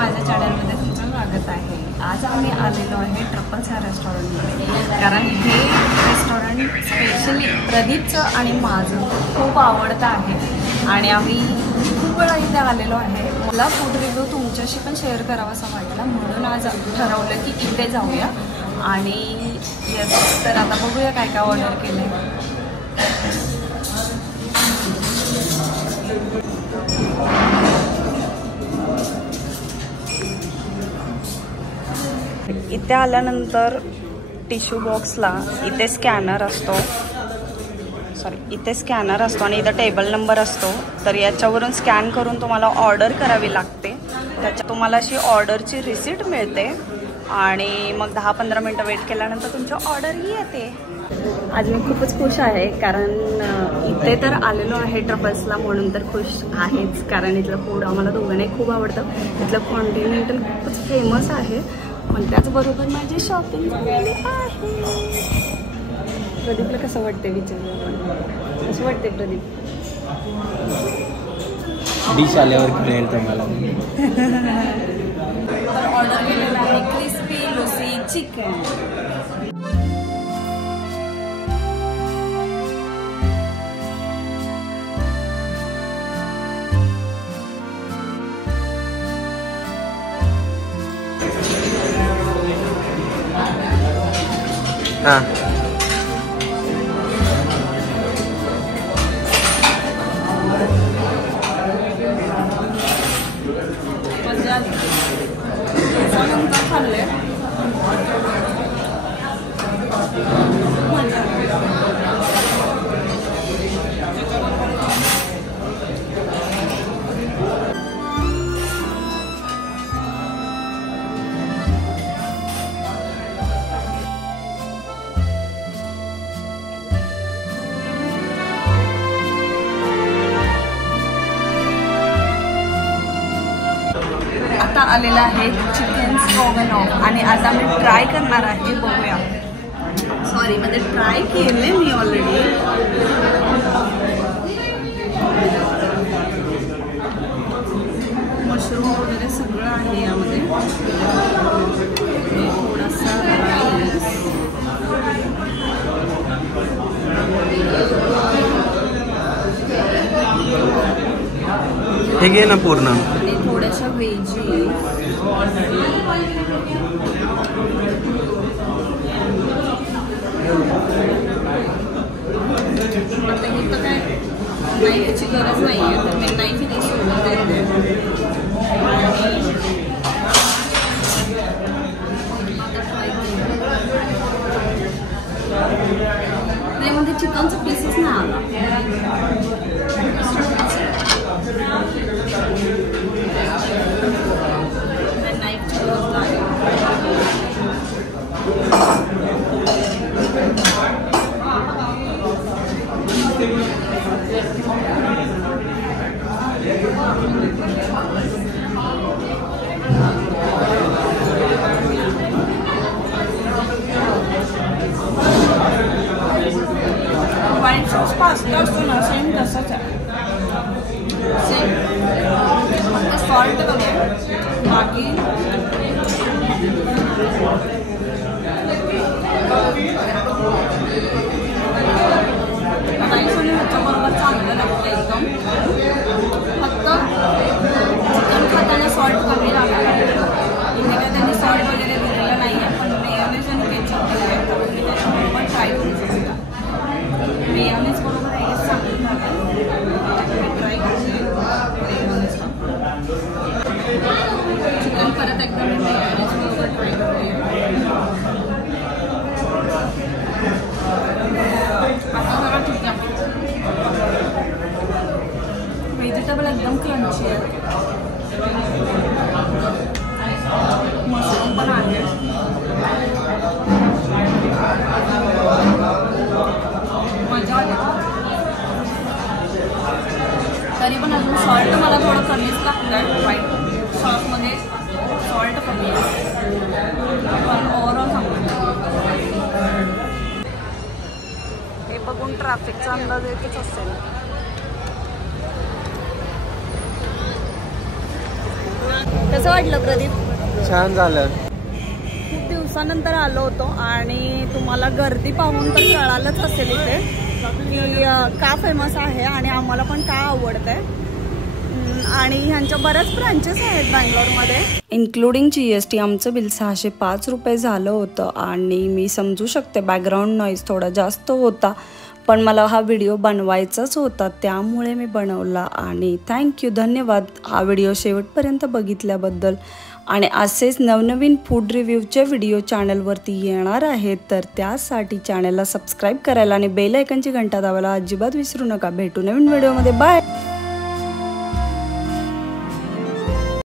माझ्या चॅनलमध्ये तुमचं स्वागत आहे। आज आम्ही आलेलो आहे ट्रफल्स ह्या रेस्टॉरंटमध्ये, कारण हे रेस्टॉरंट स्पेशली प्रदीपचं आणि माझं खूप आवडतं आहे आणि आम्ही खूप वेळा इथे आलेलो आहे। मला फूड रिव्ह्यू तुमच्याशी पण शेअर करावा असं वाटलं, म्हणून आज ठरवलं की इथे जाऊया आणि येस, तर आता बघूया काय काय ऑर्डर केलं आहे। इथे आल्यानंतर टिश्यू बॉक्सला इथे स्कॅनर असतो, इथे स्कॅनर असतो आणि इथं टेबल नंबर असतो, तर याच्यावरून स्कॅन करून तुम्हाला ऑर्डर करावी लागते। त्याच्या तुम्हाला अशी ऑर्डरची रिसिट मिळते आणि मग 10-15 मिनटं वेट केल्यानंतर तुमची ऑर्डरही येते। आज मी खूपच खुश आहे, कारण इथे तर आलेलो आहे ट्रफल्सला, म्हणून तर खुश आहेच, कारण इथलं फूड आम्हाला दोघांनाही खूप आवडतं। इथलं कॉन्टिनेंटल खूपच फेमस आहे, पण त्याचबरोबर माझी शॉपिंग झालेली आहे। प्रदीपला कसं वाटते विचारलं आपण, कसं वाटते प्रदीप? डिश आल्यावर कळेल तुम्हाला। तर ऑर्डर केलेलं आहे क्रिस्पी लुसी चिकन। हां, खाल्ले आता आलेला आहे चिकन स्ट्रोगनॉफ आणि आता मी ट्राय करणार आहे, बघूया। सॉरी, म्हणजे ट्राय केले मी ऑलरेडी। मशरूम वगैरे सगळं आहे यामध्ये, थोडासा राईस, हे घे ना पूर्ण, आणि थोड्याशा व्हेजी। आता इथं काय नाईफची गरज नाही आहे, तर मी नाईफ इथे सोडून देते। नाही, म्हणजे चिकनचं पीसेस नाही आला। व्हाईट सॉस पास्ता असतो ना, सेम तसंच आहे, सेम, फक्त सॉल्ट कमी आहे, बाकी राईस आणि ह्याच्याबरोबर चांगलं लागतं एकदम। फक्त चिकन खाताना सॉल्ट कमी लागतं, इथे काय त्यांनी सॉल्ट वगैरे दिलेलं नाही आहे, पण मेयोनेज आणि केचप दिलं आहे, तर तुम्ही त्याच्याबरोबर ट्राय करू शकता। मेयोनेज बरोबर आहे चांगलं लागेल, ट्राय करते मेयोनेजला। चिकन परत एकदा मी मेयोनेज बरोबर ट्राय करते। आता जरा ठीक आहे, व्हेजिटेबल एकदम क्रंची आहे, मशरूम पण आहे, मजा आली। तरी पण अजून सॉल्ट मला थोडं कमीच लागतं, व्हाईट सॉसमध्ये सॉल्ट कमी आहे, पण ओव्हरऑल चांगलं। हे बघून ट्रॅफिकचा अंदाज येतच असेल। कसं वाटलं प्रदीप? छान झालं. खूप दिवसानंतर आलो होतो आणि तुम्हाला गर्दी पाहून तर कळालंच असेल इथे की का फेमस आहे आणि आम्हाला पण का आवडतंय. आणि ह्यांच्या बऱ्याच ब्रांचेस आहेत बँगलोरमध्ये. इन्क्लुडिंग GST आमचं बिल 605 रुपये झालं होतं. आणि मी समजू शकते बॅकग्राऊंड नॉईज थोडा जास्त होता, पण मला हा व्हिडिओ बनवायचाच होता त्यामुळे मी बनवला. आणि थँक्यू, धन्यवाद हा व्हिडिओ शेवटपर्यंत बघितल्याबद्दल. आणि असेच नवनवीन फूड रिव्ह्यूचे व्हिडिओ चॅनलवरती येणार आहेत, तर त्यासाठी चॅनलला सबस्क्राईब करायला आणि बेल आयकॉनची घंटा दाबायला अजिबात विसरू नका. भेटू नवीन व्हिडिओमध्ये. बाय.